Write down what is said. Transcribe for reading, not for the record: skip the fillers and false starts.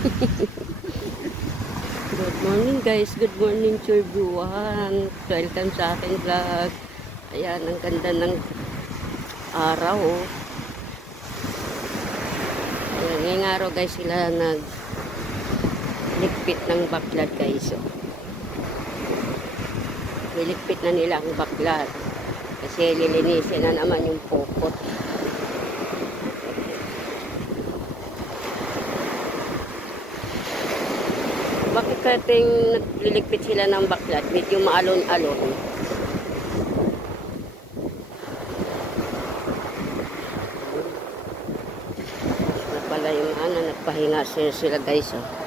Good morning guys, good morning to everyone. Welcome sa aking vlog. Ayan, ang ganda ng araw. Oh. Ayan, ngayong araw guys sila nagligpit ng backlot guys. Oh. Niligpit na nila ang backlot. Kasi lilinisin na naman yung pokot. Bakit kating nagliligpit sila ng backlot? Medyo maalon-alon. Na pala yung nagpahinga sila guys. Oh.